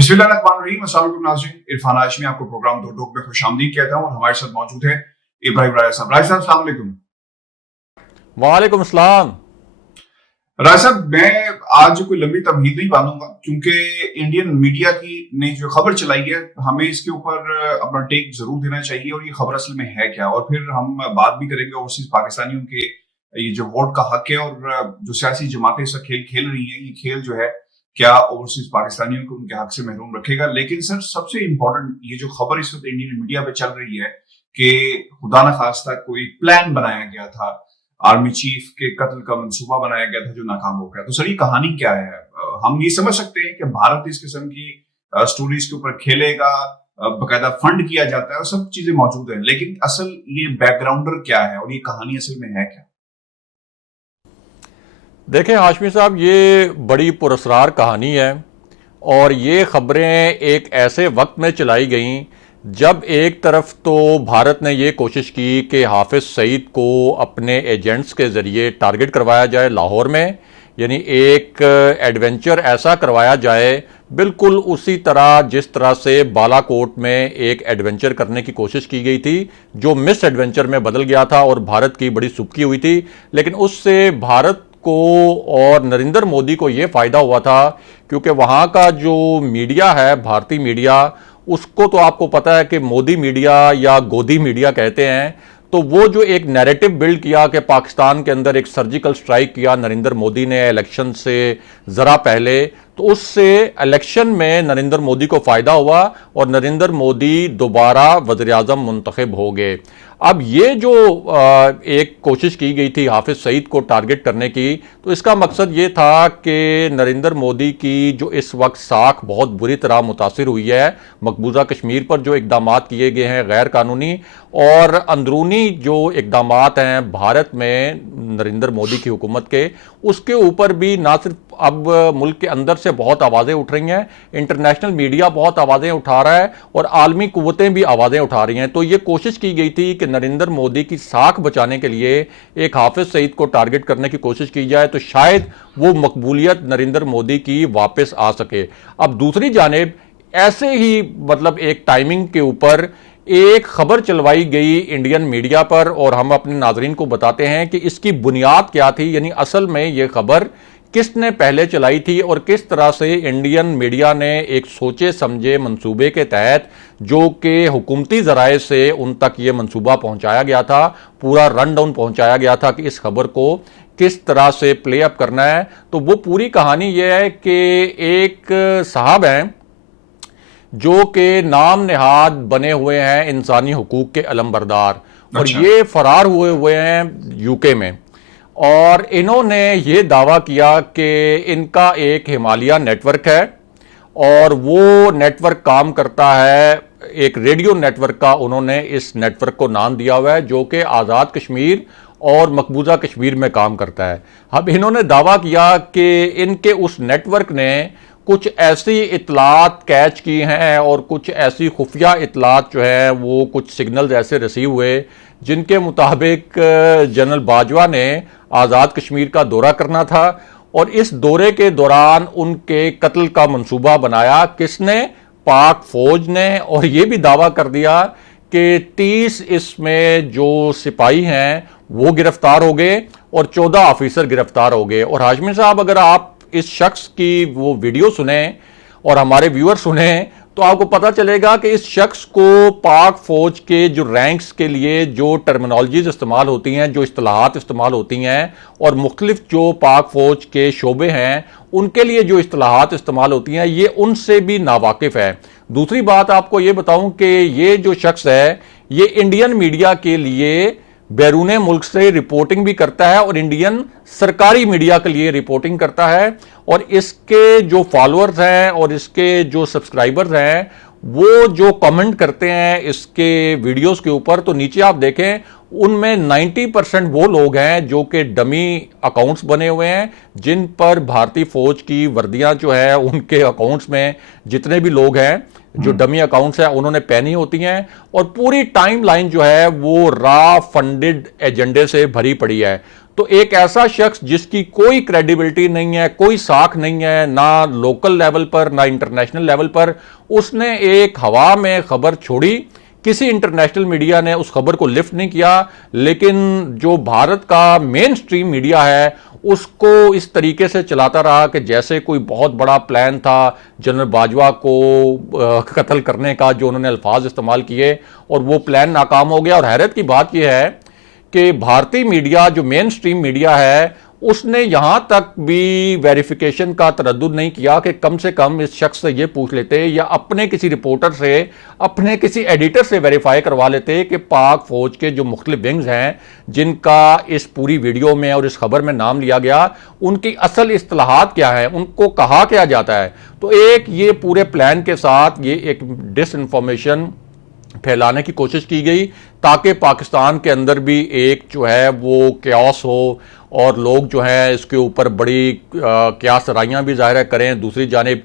बिस्मिल्लाहिर्रहमानिर्रहीम। अस्सलाम वालेकुम नाज़रीन, इरफान हाशमी आपको प्रोग्राम दो टोक में खुशामदीद कहता हूँ और हमारे साथ मौजूद है इब्राहिम राय साहब। राय साहब अस्सलाम वालेकुम। वालेकुम सलाम। राय साहब, मैं आज कोई लंबी तमहीद नहीं बांधूंगा क्योंकि इंडियन मीडिया की ने जो खबर चलाई है हमें इसके ऊपर अपना टेक जरूर देना चाहिए और ये खबर असल में है क्या, और फिर हम बात भी करेंगे ओवरसीज पाकिस्तानियों के ये जो वोट का हक है और जो सियासी जमातें इसका खेल खेल रही हैं, ये खेल जो है क्या ओवरसीज पाकिस्तानियों को उनके हक से महरूम रखेगा। लेकिन सर, सबसे इंपॉर्टेंट ये जो खबर इस वक्त इंडियन मीडिया पे चल रही है कि खुदा न खास्ता कोई प्लान बनाया गया था, आर्मी चीफ के कत्ल का मंसूबा बनाया गया था जो नाकाम हो गया। तो सर, ये कहानी क्या है? हम ये समझ सकते हैं कि भारत इस किस्म की स्टोरीज के ऊपर खेलेगा, बकायदा फंड किया जाता है और सब चीजें मौजूद है, लेकिन असल ये बैकग्राउंडर क्या है और ये कहानी असल में है क्या? देखें हाशमी साहब, ये बड़ी पुरस्कार कहानी है और ये खबरें एक ऐसे वक्त में चलाई गईं जब एक तरफ तो भारत ने ये कोशिश की कि हाफिज़ सईद को अपने एजेंट्स के ज़रिए टारगेट करवाया जाए लाहौर में, यानी एक एडवेंचर ऐसा करवाया जाए बिल्कुल उसी तरह जिस तरह से बालाकोट में एक एडवेंचर करने की कोशिश की गई थी जो मिस एडवेंचर में बदल गया था और भारत की बड़ी सुबकी हुई थी। लेकिन उससे भारत को और नरेंद्र मोदी को ये फ़ायदा हुआ था क्योंकि वहाँ का जो मीडिया है, भारतीय मीडिया, उसको तो आपको पता है कि मोदी मीडिया या गोदी मीडिया कहते हैं। तो वो जो एक नैरेटिव बिल्ड किया कि पाकिस्तान के अंदर एक सर्जिकल स्ट्राइक किया नरेंद्र मोदी ने इलेक्शन से ज़रा पहले, तो उससे इलेक्शन में नरेंद्र मोदी को फ़ायदा हुआ और नरेंद्र मोदी दोबारा वज़ीर आज़म मुंतखब हो गए। अब ये जो एक कोशिश की गई थी हाफिज़ सईद को टारगेट करने की, तो इसका मकसद ये था कि नरेंद्र मोदी की जो इस वक्त साख बहुत बुरी तरह मुतासिर हुई है, मकबूजा कश्मीर पर जो इकदाम किए गए हैं गैर कानूनी और अंदरूनी जो इकदाम हैं भारत में नरेंद्र मोदी की हुकूमत के, उसके ऊपर भी ना सिर्फ अब मुल्क के अंदर से बहुत आवाज़ें उठ रही हैं, इंटरनेशनल मीडिया बहुत आवाज़ें उठा रहा है और आलमी कुव्वतें भी आवाज़ें उठा रही हैं। तो ये कोशिश की गई थी कि नरेंद्र मोदी की साख बचाने के लिए एक हाफिज़ सईद को टारगेट करने की कोशिश की जाए तो शायद वो मकबूलियत नरेंद्र मोदी की वापस आ सके। अब दूसरी जानिब ऐसे ही मतलब एक टाइमिंग के ऊपर एक खबर चलवाई गई इंडियन मीडिया पर और हम अपने नाजरीन को बताते हैं कि इसकी बुनियाद क्या थी, यानी असल में यह खबर किसने पहले चलाई थी और किस तरह से इंडियन मीडिया ने एक सोचे समझे मंसूबे के तहत, जो कि हुकूमती ज़राए से उन तक ये मंसूबा पहुंचाया गया था, पूरा रन डाउन पहुंचाया गया था कि इस खबर को किस तरह से प्ले अप करना है। तो वो पूरी कहानी ये है कि एक साहब हैं जो कि नाम नेहाद बने हुए हैं इंसानी हुकूक के अलमबरदार और अच्छा। ये फरार हुए हुए हैं यूके में, और इन्होंने ये दावा किया कि इनका एक हिमालय नेटवर्क है और वो नेटवर्क काम करता है, एक रेडियो नेटवर्क का उन्होंने इस नेटवर्क को नाम दिया हुआ है जो कि आज़ाद कश्मीर और मकबूजा कश्मीर में काम करता है। अब इन्होंने दावा किया कि इनके उस नेटवर्क ने कुछ ऐसी इतलात कैच की हैं और कुछ ऐसी खुफिया इतलात जो है वो कुछ सिग्नल्स ऐसे रिसीव हुए जिनके मुताबिक जनरल बाजवा ने आज़ाद कश्मीर का दौरा करना था और इस दौरे के दौरान उनके कत्ल का मंसूबा बनाया किसने? पाक फौज ने। और यह भी दावा कर दिया कि 30 इसमें जो सिपाही हैं वो गिरफ्तार हो गए और 14 ऑफिसर गिरफ्तार हो गए। और हाशमी साहब, अगर आप इस शख्स की वो वीडियो सुने और हमारे व्यूअर सुने तो आपको पता चलेगा कि इस शख्स को पाक फौज के जो रैंक्स के लिए जो टर्मिनोलॉजीज इस्तेमाल होती हैं, जो इस्तिलाहात इस्तेमाल होती हैं और मुख्तलिफ जो पाक फौज के शोबे हैं उनके लिए जो इस्तिलाहात इस्तेमाल होती हैं, ये उनसे भी नावाकिफ है। दूसरी बात आपको ये बताऊं कि ये जो शख्स है ये इंडियन मीडिया के लिए बैरून मुल्क से रिपोर्टिंग भी करता है और इंडियन सरकारी मीडिया के लिए रिपोर्टिंग करता है और इसके जो फॉलोअर्स हैं और इसके जो सब्सक्राइबर्स हैं वो जो कमेंट करते हैं इसके वीडियोस के ऊपर, तो नीचे आप देखें उनमें 90% वो लोग हैं जो कि डमी अकाउंट्स बने हुए हैं जिन पर भारतीय फौज की वर्दियां जो है उनके अकाउंट्स में जितने भी लोग हैं जो डमी अकाउंट्स हैं उन्होंने पहनी होती हैं और पूरी टाइमलाइन जो है वो रा फंडेड एजेंडे से भरी पड़ी है। तो एक ऐसा शख्स जिसकी कोई क्रेडिबिलिटी नहीं है, कोई साख नहीं है, ना लोकल लेवल पर ना इंटरनेशनल लेवल पर, उसने एक हवा में खबर छोड़ी। किसी इंटरनेशनल मीडिया ने उस खबर को लिफ्ट नहीं किया, लेकिन जो भारत का मेन स्ट्रीम मीडिया है उसको इस तरीके से चलाता रहा कि जैसे कोई बहुत बड़ा प्लान था जनरल बाजवा को कत्ल करने का, जो उन्होंने अल्फाज इस्तेमाल किए, और वो प्लान नाकाम हो गया। और हैरत की बात यह है कि भारतीय मीडिया, जो मेन स्ट्रीम मीडिया है, उसने यहां तक भी वेरिफिकेशन का तरद्दुद नहीं किया कि कम से कम इस शख्स से यह पूछ लेते या अपने किसी रिपोर्टर से, अपने किसी एडिटर से वेरीफाई करवा लेते कि पाक फौज के जो मुख्तलिफ विंग्स हैं जिनका इस पूरी वीडियो में और इस खबर में नाम लिया गया, उनकी असल इस्तिलाहात क्या है, उनको कहा क्या जाता है। तो एक ये पूरे प्लान के साथ ये एक डिसइंफॉर्मेशन फैलाने की कोशिश की गई ताकि पाकिस्तान के अंदर भी एक जो है वो क्यास हो और लोग जो है इसके ऊपर बड़ी क्या सराहियां भी जाहिर करें। दूसरी जानिब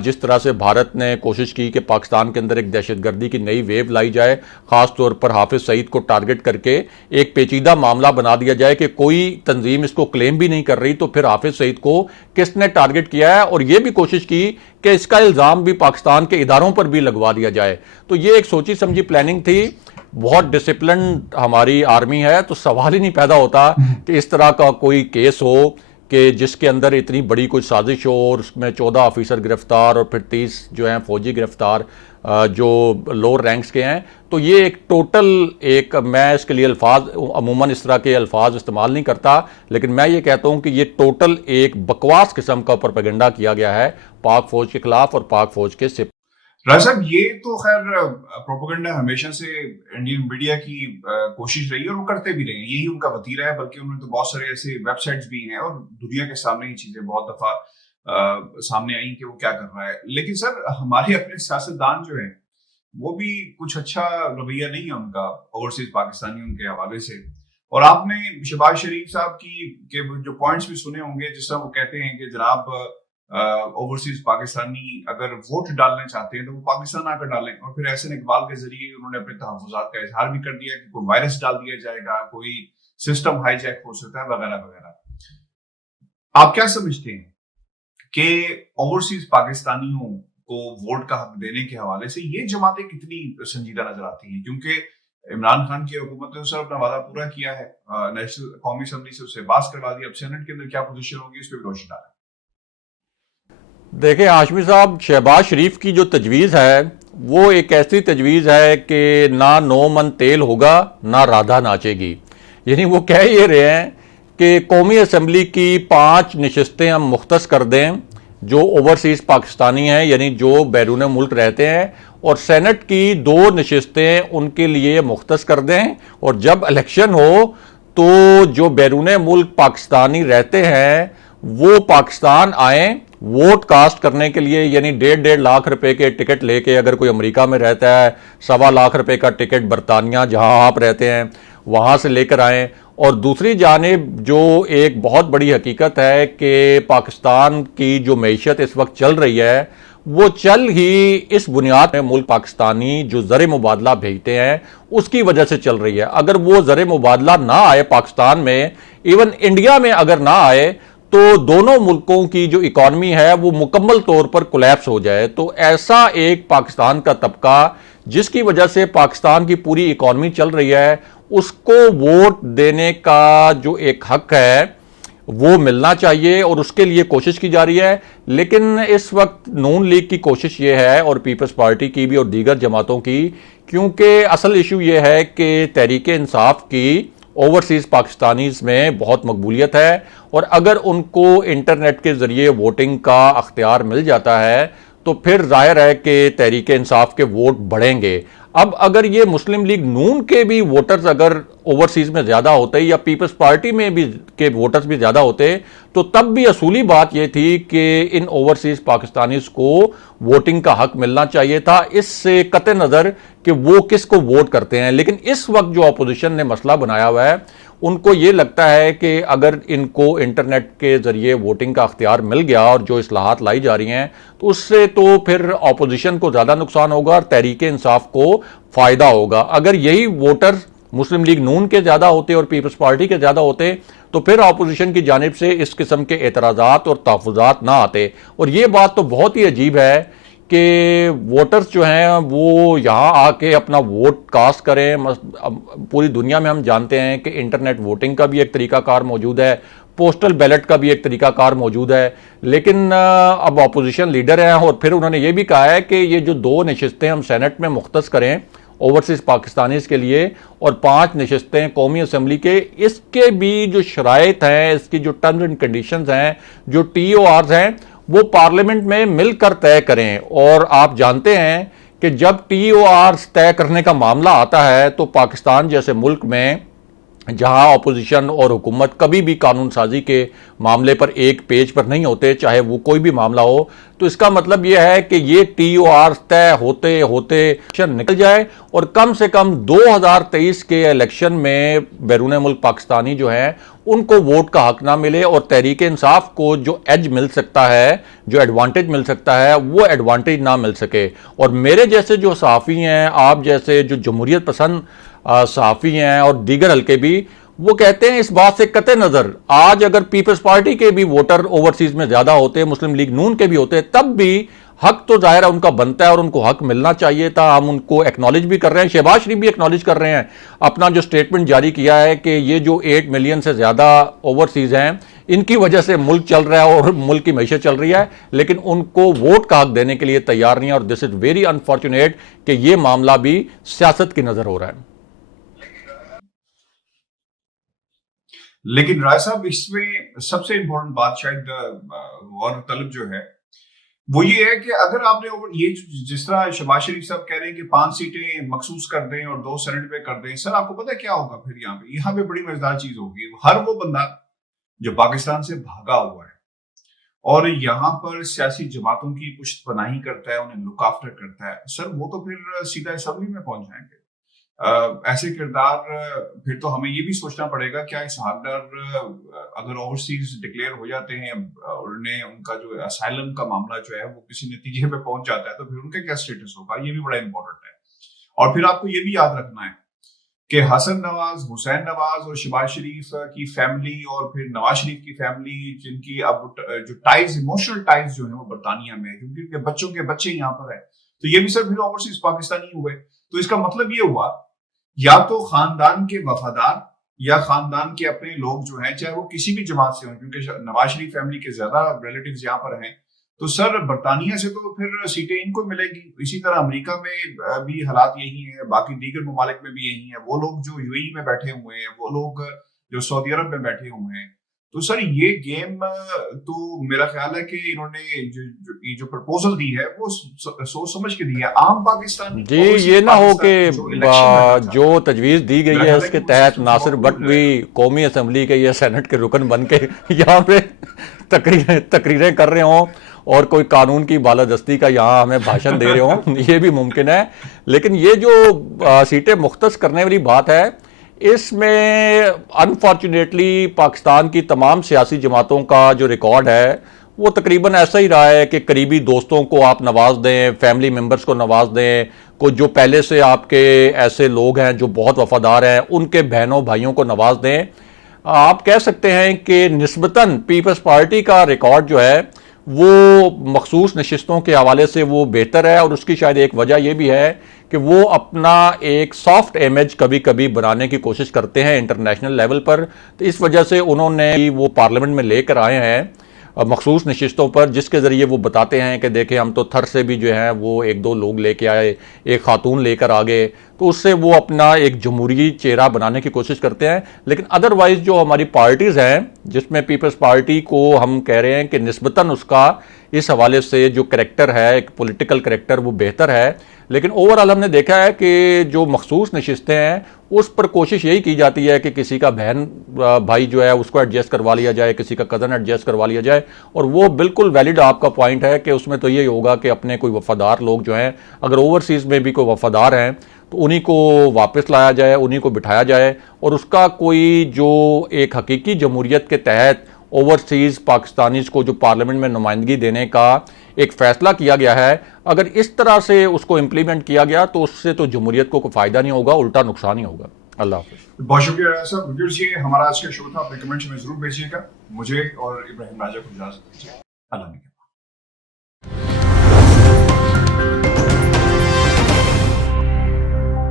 जिस तरह से भारत ने कोशिश की कि पाकिस्तान के अंदर एक दहशतगर्दी की नई वेव लाई जाए, ख़ास तौर पर हाफिज सईद को टारगेट करके एक पेचीदा मामला बना दिया जाए कि कोई तंजीम इसको क्लेम भी नहीं कर रही, तो फिर हाफिज सईद को किसने टारगेट किया है, और यह भी कोशिश की कि इसका इल्ज़ाम भी पाकिस्तान के इदारों पर भी लगवा दिया जाए। तो ये एक सोची समझी प्लानिंग थी। बहुत डिसिप्लिन हमारी आर्मी है, तो सवाल ही नहीं पैदा होता कि इस तरह का कोई केस हो कि जिसके अंदर इतनी बड़ी कोई साजिश हो और उसमें 14 ऑफिसर गिरफ्तार और फिर 30 जो हैं फौजी गिरफ्तार जो लोअर रैंक्स के हैं। तो ये एक टोटल एक, मैं इसके लिए अल्फाज अमूमन इस तरह के अल्फाज इस्तेमाल नहीं करता, लेकिन मैं ये कहता हूँ कि ये टोटल एक बकवास किस्म का प्रोपेगेंडा किया गया है पाक फौज के खिलाफ और पाक फौज के सिप। राज साहब, ये तो खैर प्रोपेगेंडा हमेशा से इंडियन मीडिया की कोशिश रही है और वो करते भी रहे हैं, यही उनका वतीरा है। बल्कि उन्होंने तो बहुत सारे ऐसे वेबसाइट्स भी हैं और दुनिया के सामने ये चीजें बहुत दफा सामने आई कि वो क्या कर रहा है। लेकिन सर, हमारे अपने सियासतदान जो है वो भी कुछ अच्छा रवैया नहीं है उनका ओवरसीज पाकिस्तानियों के हवाले से। और आपने शहबाज शरीफ साहब की के जो पॉइंट्स भी सुने होंगे, जिस तरह वो कहते हैं कि जनाब ओवरसीज पाकिस्तानी अगर वोट डालना चाहते हैं तो वो पाकिस्तान आकर डालें। और फिर एहसन इकबाल के जरिए उन्होंने अपने तहफ्फुज़ात का इजहार भी कर दिया कि कोई वायरस डाल दिया जाएगा, कोई सिस्टम हाईजैक हो सकता है, वगैरह वगैरह। आप क्या समझते हैं कि ओवरसीज पाकिस्तानियों को वोट का हक देने के हवाले से ये जमातें कितनी संजीदा नजर आती हैं? क्योंकि इमरान खान की हुकूमत ने सर अपना वादा पूरा किया है, नेशनल कौमी असम्बली से उसे पास करवा दिया। अब सेनेट के अंदर क्या पोजीशन होगी, इस पर भी रोशनी डालें। देखिए हाशमी साहब, शहबाज शरीफ की जो तजवीज़ है वो एक ऐसी तजवीज़ है कि ना 9 मन तेल होगा ना राधा नाचेगी। यानी वो कह ये रहे हैं कि कौमी असम्बली की 5 नशस्तें हम मुख्तस कर दें जो ओवरसीज़ पाकिस्तानी हैं, यानी जो बैरून मुल्क रहते हैं, और सेनेट की 2 नशस्तें उनके लिए मुख्तस कर दें। और जब इलेक्शन हो तो जो बैरून मुल्क पाकिस्तानी रहते हैं वो पाकिस्तान आए वोट कास्ट करने के लिए, यानी 1.5 लाख रुपए के टिकट लेके, अगर कोई अमेरिका में रहता है 1.25 लाख रुपए का टिकट बरतानिया जहां आप रहते हैं वहां से लेकर आएँ। और दूसरी जानिब जो एक बहुत बड़ी हकीकत है कि पाकिस्तान की जो मईशत इस वक्त चल रही है वो चल ही इस बुनियाद में मुल्क पाकिस्तानी जो ज़र मुबादला भेजते हैं उसकी वजह से चल रही है। अगर वो ज़र मुबादला ना आए पाकिस्तान में, इवन इंडिया में अगर ना आए, तो दोनों मुल्कों की जो इकॉनमी है वो मुकम्मल तौर पर कोलैप्स हो जाए। तो ऐसा एक पाकिस्तान का तबका जिसकी वजह से पाकिस्तान की पूरी इकॉनमी चल रही है, उसको वोट देने का जो एक हक है वो मिलना चाहिए और उसके लिए कोशिश की जा रही है। लेकिन इस वक्त नून लीग की कोशिश ये है, और पीपल्स पार्टी की भी और दीगर जमातों की, क्योंकि असल इशू ये है कि तहरीक इंसाफ की ओवरसीज़ पाकिस्तानीज़ में बहुत मकबूलियत है, और अगर उनको इंटरनेट के ज़रिए वोटिंग का अख्तियार मिल जाता है तो फिर जाहिर है कि तहरीक इंसाफ के वोट बढ़ेंगे। अब अगर ये मुस्लिम लीग नून के भी वोटर्स अगर ओवरसीज़ में ज़्यादा होते या पीपल्स पार्टी में भी के वोटर्स भी ज़्यादा होते, तो तब भी असूली बात यह थी कि इन ओवरसीज़ पाकिस्तानीज़ को वोटिंग का हक मिलना चाहिए था, इससे कतई नज़र कि वो किसको वोट करते हैं। लेकिन इस वक्त जो अपोजिशन ने मसला बनाया हुआ है, उनको ये लगता है कि अगर इनको इंटरनेट के ज़रिए वोटिंग का अख्तियार मिल गया और जो इस्लाहात लाई जा रही हैं, तो उससे तो फिर अपोजिशन को ज़्यादा नुकसान होगा और तहरीक इंसाफ को फ़ायदा होगा। अगर यही वोटर्स मुस्लिम लीग नून के ज़्यादा होते और पीपल्स पार्टी के ज़्यादा होते तो फिर अपोजिशन की जानिब से इस किस्म के एतराज़ात और तहफ़्फ़ुज़ात ना आते। और ये बात तो बहुत ही अजीब है कि वोटर्स जो हैं वो यहाँ आके अपना वोट कास्ट करें। पूरी दुनिया में हम जानते हैं कि इंटरनेट वोटिंग का भी एक तरीक़ाकार मौजूद है, पोस्टल बैलेट का भी एक तरीक़ाकार मौजूद है, लेकिन अब अपोजिशन लीडर हैं और फिर उन्होंने ये भी कहा है कि ये जो 2 नशिस्तें हम सेनेट में मुख्तस करें ओवरसीज़ पाकिस्तानीज़ के लिए और 5 नशिस्तें कौमी असम्बली के, इसके भी जो शराइत हैं, इसकी जो टर्म्स एंड कंडीशंस हैं, जो TORs हैं, वो पार्लियामेंट में मिलकर तय करें। और आप जानते हैं कि जब TORs तय करने का मामला आता है तो पाकिस्तान जैसे मुल्क में जहां अपोजिशन और हुकूमत कभी भी कानून साजी के मामले पर एक पेज पर नहीं होते, चाहे वो कोई भी मामला हो, तो इसका मतलब यह है कि ये TOR तय होते होते इलेक्शन निकल जाए और कम से कम 2023 के इलेक्शन में बैरून मुल्क पाकिस्तानी जो हैं उनको वोट का हक ना मिले और तहरीक इंसाफ को जो एज मिल सकता है, जो एडवांटेज मिल सकता है, वो एडवांटेज ना मिल सके। और मेरे जैसे जो सहाफ़ी हैं, आप जैसे जो जमहूरियत पसंद सहाफ़ी हैं और दीगर हल्के भी, वो कहते हैं इस बात से कतई नज़र आज अगर पीपल्स पार्टी के भी वोटर ओवरसीज में ज़्यादा होते, मुस्लिम लीग नून के भी होते, तब भी हक तो जाहिर है उनका बनता है और उनको हक मिलना चाहिए था। हम उनको एक्नॉलेज भी कर रहे हैं, शहबाज शरीफ भी एक्नॉलेज कर रहे हैं, अपना जो स्टेटमेंट जारी किया है कि ये जो 8 मिलियन से ज़्यादा ओवरसीज हैं इनकी वजह से मुल्क चल रहा है और मुल्क की मैशत चल रही है, लेकिन उनको वोट का हक देने के लिए तैयार नहीं है। और दिस इज़ वेरी अनफॉर्चुनेट कि ये मामला भी सियासत की नज़र हो रहा है। लेकिन राय साहब, इसमें सबसे इंपॉर्टेंट बात शायद और तलब जो है वो ये है कि अगर आपने ये जिस तरह शहबाज शरीफ साहब कह रहे हैं कि 5 सीटें मखसूस कर दें और 2 सेनेट में कर दें, सर आपको पता है क्या होगा फिर यहाँ पे बड़ी मजेदार चीज होगी। हर वो बंदा जो पाकिस्तान से भागा हुआ है और यहाँ पर सियासी जमातों की पुश्तपनाही करता है, उन्हें लुक आफ्टर करता है, सर वो तो फिर सीधा असेंबली में पहुंच जाएंगे। ऐसे किरदार फिर तो हमें ये भी सोचना पड़ेगा क्या इस हार्डर अगर ओवरसीज डिक्लेयर हो जाते हैं और उन्हें उनका जो असाइलम का मामला जो है वो किसी नतीजे पे पहुंच जाता है तो फिर उनका क्या स्टेटस होगा, ये भी बड़ा इंपॉर्टेंट है। और फिर आपको ये भी याद रखना है कि हसन नवाज, हुसैन नवाज और शहबाज शरीफ की फैमिली और फिर नवाज शरीफ की फैमिली, जिनकी अब जो टाइज, इमोशनल टाइज जो है वो बरतानिया में है क्योंकि उनके बच्चों के बच्चे यहाँ पर है, तो ये भी सर फिर ओवरसीज पाकिस्तानी हुए। तो इसका मतलब ये हुआ या तो खानदान के वफादार या खानदान के अपने लोग जो हैं, चाहे वो किसी भी जमात से हों, क्योंकि नवाज शरीफ फैमिली के ज्यादा रिलेटिव्स यहाँ पर हैं, तो सर बरतानिया से तो फिर सीटें इनको मिलेगी। इसी तरह अमेरिका में भी हालात यही है, बाकी दीगर ममालिक में भी यही है। वो लोग जो यूएई में बैठे हुए हैं, वो लोग जो सऊदी अरब में बैठे हुए हैं, तो सर ये गेम तो मेरा ख्याल है कि इन्होंने जो प्रपोजल दी है वो सोच समझ के दी है। आम पाकिस्तान जी, ये ना हो कि जो तजवीज़ दी गई है उसके तहत नासिर भट्ट भी कौमी असम्बली के या सेनेट के रुकन बन के यहाँ पे तकरीरें कर रहे हों और कोई कानून की बालादस्ती का यहाँ हमें भाषण दे रहे हों, ये भी मुमकिन है। लेकिन ये जो सीटें मुख्तस करने वाली बात है, इसमें अनफॉर्चुनेटली पाकिस्तान की तमाम सियासी जमातों का जो रिकॉर्ड है वो तकरीबन ऐसा ही रहा है कि करीबी दोस्तों को आप नवाज दें, फैमिली मेम्बर्स को नवाज दें, को जो पहले से आपके ऐसे लोग हैं जो बहुत वफादार हैं उनके बहनों भाइयों को नवाज दें। आप कह सकते हैं कि निस्बतन पीपल्स पार्टी का रिकॉर्ड जो है वो मखसूस नशिस्तों के हवाले से वो बेहतर है और उसकी शायद एक वजह यह भी है कि वो अपना एक सॉफ्ट इमेज कभी कभी बनाने की कोशिश करते हैं इंटरनेशनल लेवल पर। तो इस वजह से उन्होंने वो पार्लियामेंट में लेकर आए हैं मखसूस नशिस्तों पर, जिसके ज़रिए वो बताते हैं कि देखें हम तो थर से भी जो है वो 1-2 लोग लेके आए, एक खातून लेकर आ गए, तो उससे वो अपना एक जमहूरी चेहरा बनाने की कोशिश करते हैं। लेकिन अदरवाइज़ जो हमारी पार्टीज़ हैं, जिसमें पीपल्स पार्टी को हम कह रहे हैं कि निस्बतन उसका इस हवाले से जो करैक्टर है, एक पॉलिटिकल करैक्टर, वो बेहतर है। लेकिन ओवरऑल हमने देखा है कि जो मखसूस नशिस्तें हैं उस पर कोशिश यही की जाती है कि किसी का बहन भाई जो है उसको एडजस्ट करवा लिया जाए, किसी का कज़न एडजस्ट करवा लिया जाए। और वो बिल्कुल वैलिड आपका पॉइंट है कि उसमें तो यही होगा कि अपने कोई वफादार लोग जो हैं, अगर ओवरसीज़ में भी कोई वफादार हैं तो उन्हीं को वापस लाया जाए, उन्हीं को बिठाया जाए और उसका कोई जो एक हकीकी जमहूरियत के तहत ओवरसीज़ पाकिस्तानीज़ को जो पार्लियामेंट में नुमाइंदगी देने का एक फ़ैसला किया गया है, अगर इस तरह से उसको इम्प्लीमेंट किया गया तो उससे तो जमहूरियत को कोई फ़ायदा नहीं होगा, उल्टा नुकसान ही होगा। अल्लाह हाफिज। बहुत शुक्रिया राजा साहब। व्यूअर्स, ये हमारा आज का शो था। अपने कमेंट्स में जरूर भेजिएगा। मुझे और इब्राहिम राजा को इजाजत दीजिए। अल्लाह हाफिज।